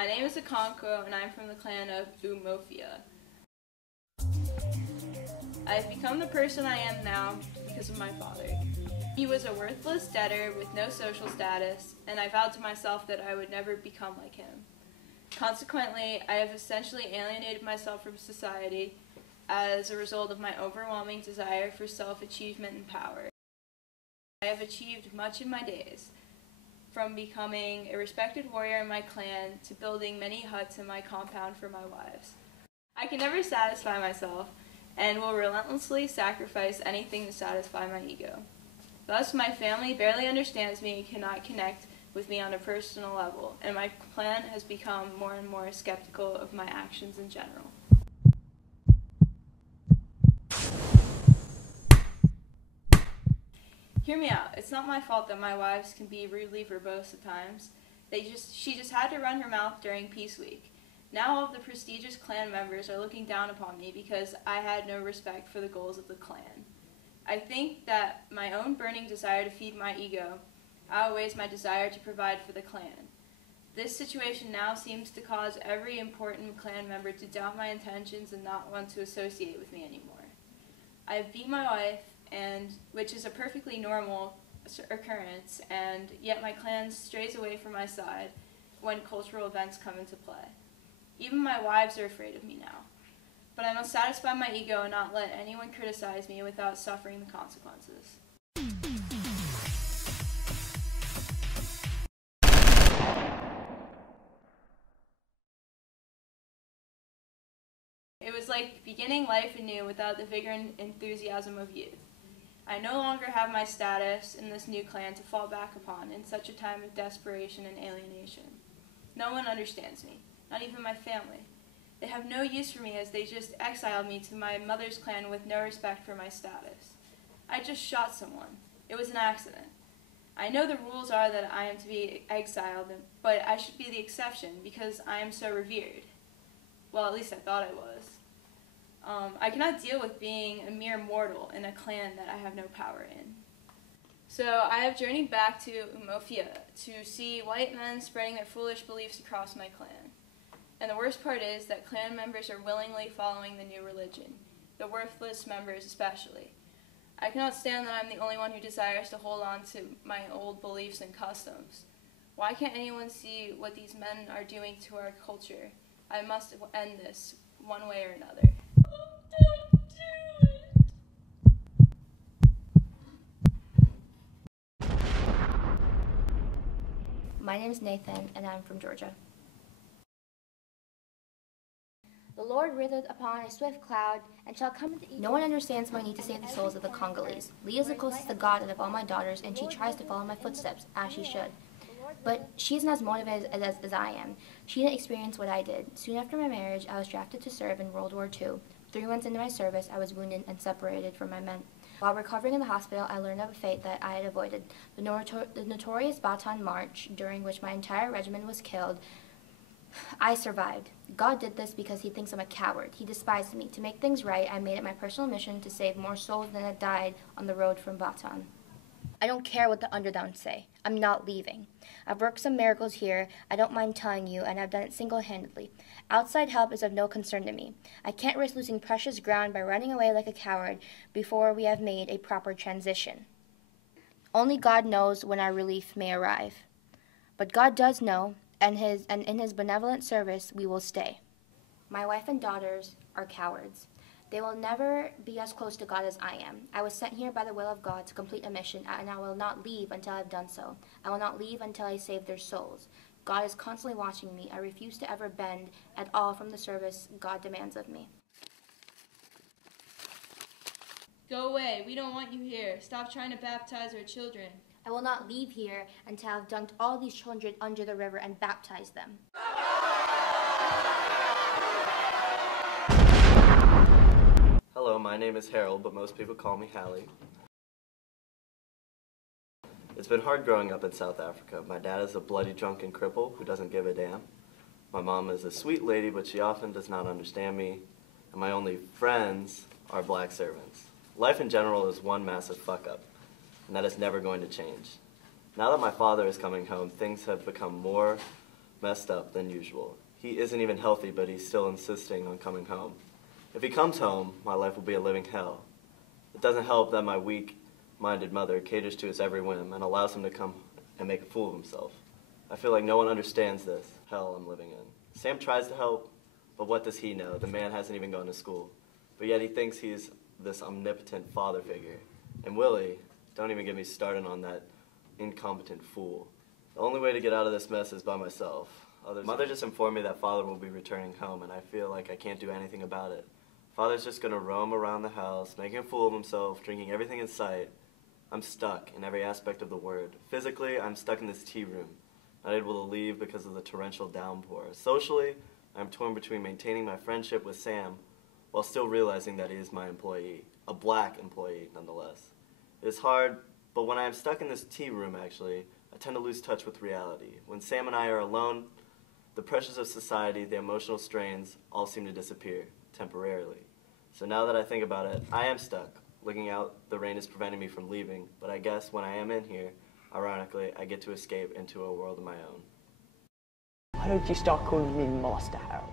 My name is Akonko, and I'm from the clan of Umofia. I've become the person I am now because of my father. He was a worthless debtor with no social status, and I vowed to myself that I would never become like him. Consequently, I have essentially alienated myself from society as a result of my overwhelming desire for self-achievement and power. I have achieved much in my days, from becoming a respected warrior in my clan to building many huts in my compound for my wives. I can never satisfy myself, and will relentlessly sacrifice anything to satisfy my ego. Thus, my family barely understands me and cannot connect with me on a personal level, and my clan has become more and more skeptical of my actions in general. Hear me out. It's not my fault that my wives can be rudely verbose at times. She just had to run her mouth during Peace Week. Now all of the prestigious clan members are looking down upon me because I had no respect for the goals of the clan. I think that my own burning desire to feed my ego outweighs my desire to provide for the clan. This situation now seems to cause every important clan member to doubt my intentions and not want to associate with me anymore. I have beat my wife, which is a perfectly normal occurrence, and yet my clan strays away from my side when cultural events come into play. Even my wives are afraid of me now. But I must satisfy my ego and not let anyone criticize me without suffering the consequences. It was like beginning life anew without the vigor and enthusiasm of youth. I no longer have my status in this new clan to fall back upon in such a time of desperation and alienation. No one understands me, not even my family. They have no use for me as they just exiled me to my mother's clan with no respect for my status. I just shot someone. It was an accident. I know the rules are that I am to be exiled, but I should be the exception because I am so revered. Well, at least I thought I was. I cannot deal with being a mere mortal in a clan that I have no power in. So I have journeyed back to Umofia to see white men spreading their foolish beliefs across my clan. And the worst part is that clan members are willingly following the new religion, the worthless members especially. I cannot stand that I'm the only one who desires to hold on to my old beliefs and customs. Why can't anyone see what these men are doing to our culture? I must end this one way or another. My name is Nathan, and I'm from Georgia. The Lord rideth upon a swift cloud, and shall come into Egypt. No one understands my need to save the souls of the Congolese. Leah is the closest to God out of all my daughters, and she tries to follow my footsteps, as she should. But she isn't as motivated as I am. She didn't experience what I did. Soon after my marriage, I was drafted to serve in World War II. 3 months into my service, I was wounded and separated from my men. While recovering in the hospital, I learned of a fate that I had avoided, the notorious Bataan March, during which my entire regiment was killed. I survived. God did this because he thinks I'm a coward. He despised me. To make things right, I made it my personal mission to save more souls than had died on the road from Bataan. I don't care what the underdowns say. I'm not leaving. I've worked some miracles here, I don't mind telling you, and I've done it single-handedly. Outside help is of no concern to me. I can't risk losing precious ground by running away like a coward before we have made a proper transition. Only God knows when our relief may arrive. But God does know, and in his benevolent service we will stay. My wife and daughters are cowards. They will never be as close to God as I am. I was sent here by the will of God to complete a mission, and I will not leave until I've done so. I will not leave until I save their souls. God is constantly watching me. I refuse to ever bend at all from the service God demands of me. Go away. We don't want you here. Stop trying to baptize our children. I will not leave here until I've dunked all these children under the river and baptized them. Hello, my name is Harold, but most people call me Hallie. It's been hard growing up in South Africa. My dad is a bloody drunken cripple who doesn't give a damn. My mom is a sweet lady, but she often does not understand me. And my only friends are black servants. Life in general is one massive fuck-up, and that is never going to change. Now that my father is coming home, things have become more messed up than usual. He isn't even healthy, but he's still insisting on coming home. If he comes home, my life will be a living hell. It doesn't help that my weak-minded mother caters to his every whim and allows him to come and make a fool of himself. I feel like no one understands this hell I'm living in. Sam tries to help, but what does he know? The man hasn't even gone to school. But yet he thinks he's this omnipotent father figure. And Willie, don't even get me started on that incompetent fool. The only way to get out of this mess is by myself. Mother just informed me that Father will be returning home, and I feel like I can't do anything about it. Father's just going to roam around the house, making a fool of himself, drinking everything in sight. I'm stuck in every aspect of the word. Physically, I'm stuck in this tea room, not able to leave because of the torrential downpour. Socially, I'm torn between maintaining my friendship with Sam while still realizing that he is my employee, a black employee nonetheless. It is hard, but when I am stuck in this tea room, actually, I tend to lose touch with reality. When Sam and I are alone, the pressures of society, the emotional strains, all seem to disappear, temporarily. So now that I think about it, I am stuck. Looking out, the rain is preventing me from leaving, but I guess when I am in here, ironically, I get to escape into a world of my own. Why don't you start calling me Master Harold?